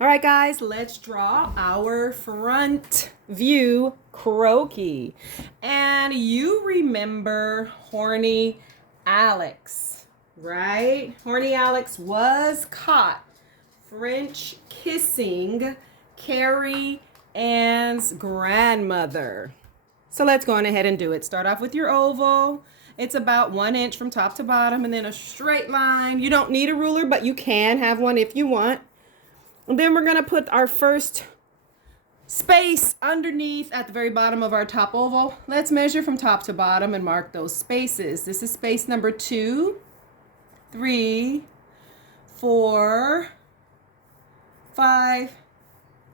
All right, guys, let's draw our front view croquis. And you remember Horny Alex, right? Horny Alex was caught French kissing Carrie Ann's grandmother. So let's go on ahead and do it. Start off with your oval. It's about 1 inch from top to bottom, and then a straight line. You don't need a ruler, but you can have one if you want. And then we're going to put our first space underneath at the very bottom of our top oval. Let's measure from top to bottom and mark those spaces. This is space number 2, 3, 4, 5,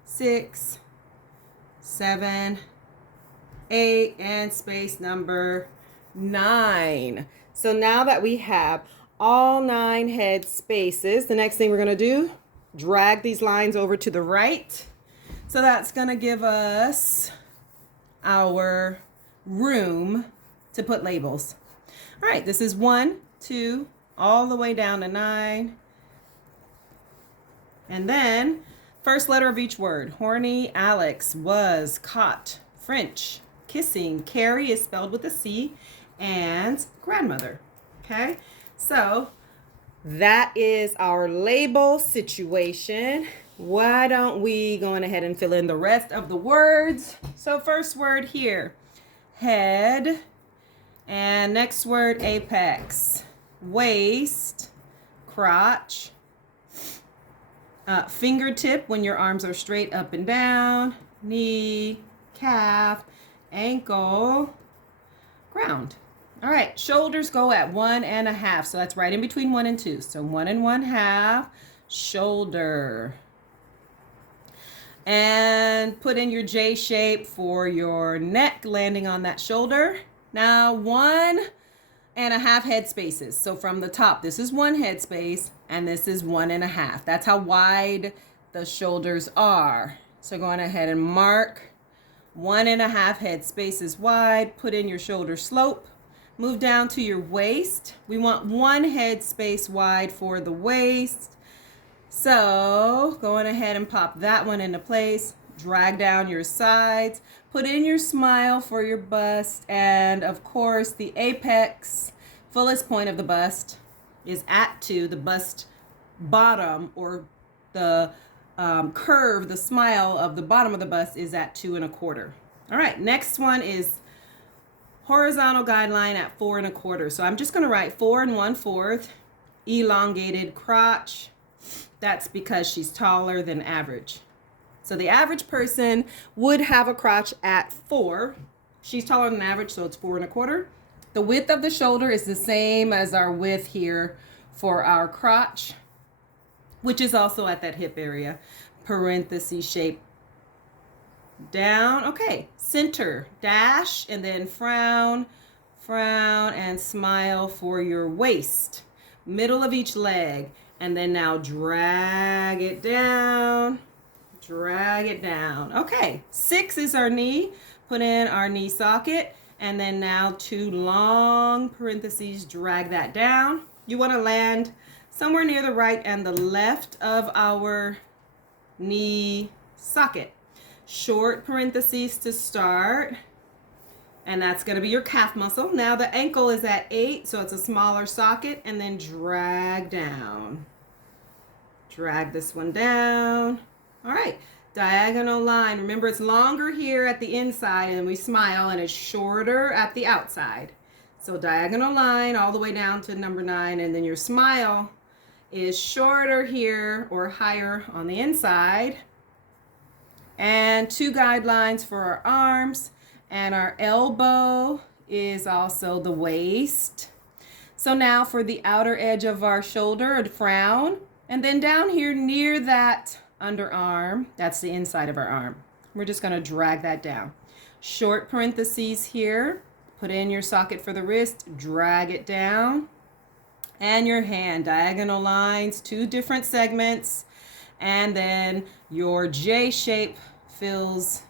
6, 7, 8, and space number 9. So now that we have all 9 head spaces, the next thing we're going to do, drag these lines over to the right. So that's going to give us our room to put labels. All right, this is 1, 2, all the way down to 9. And then first letter of each word. Horny Alex was caught French kissing. Carrie is spelled with a C, and grandmother. Okay, so that is our label situation. Why don't we go on ahead and fill in the rest of the words? So first word here, head, and next word, apex, waist, crotch, fingertip when your arms are straight up and down, knee, calf, ankle, ground. All right, shoulders go at 1.5. So that's right in between 1 and 2. So 1 1/2, shoulder. And put in your J shape for your neck landing on that shoulder. Now 1.5 head spaces. So from the top, this is 1 head space and this is 1.5. That's how wide the shoulders are. So go on ahead and mark 1.5 head spaces wide. Put in your shoulder slope. Move down to your waist. We want 1 head space wide for the waist. So go on ahead and pop that one into place. Drag down your sides. Put in your smile for your bust. And of course, the apex, fullest point of the bust, is at 2. The bust bottom, or the curve, the smile of the bottom of the bust, is at 2.25. All right, next one is horizontal guideline at 4.25. So I'm just going to write 4 1/4, elongated crotch. That's because she's taller than average. So the average person would have a crotch at 4. She's taller than average, so it's 4 1/4. The width of the shoulder is the same as our width here for our crotch, which is also at that hip area. Parenthesis shape down. Okay, center, dash, and then frown, frown, and smile for your waist. Middle of each leg, and then now drag it down, drag it down. Okay, 6 is our knee. Put in our knee socket, and then now 2 long parentheses, drag that down. You want to land somewhere near the right and the left of our knee socket. Short parentheses to start, and that's going to be your calf muscle. Now the ankle is at 8, so it's a smaller socket, and then drag down. Drag this one down. All right, diagonal line. Remember, it's longer here at the inside, and we smile, and it's shorter at the outside. So diagonal line all the way down to number 9, and then your smile is shorter here or higher on the inside. And 2 guidelines for our arms, and our elbow is also the waist. So now for the outer edge of our shoulder, a frown, and then down here near that underarm, that's the inside of our arm. We're just going to drag that down. Short parentheses here. Put in your socket for the wrist, drag it down. And your hand, diagonal lines, 2 different segments. And then your J shape fills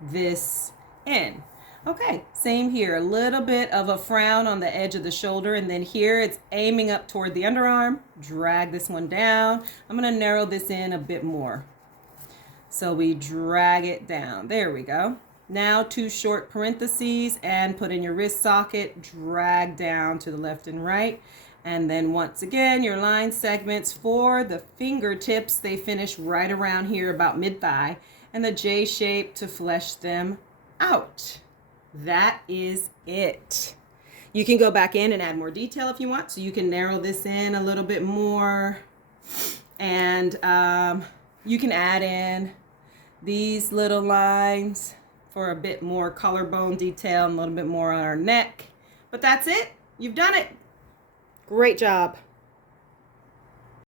this in. Okay, same here. A little bit of a frown on the edge of the shoulder, and then here it's aiming up toward the underarm. Drag this one down. I'm going to narrow this in a bit more. So we drag it down. There we go. Now 2 short parentheses and put in your wrist socket, drag down to the left and right. And then once again, your line segments for the fingertips, they finish right around here about mid-thigh, and the J shape to flesh them out. That is it. You can go back in and add more detail if you want, so you can narrow this in a little bit more. And you can add in these little lines for a bit more collarbone detail and a little bit more on our neck. But that's it. You've done it. Great job.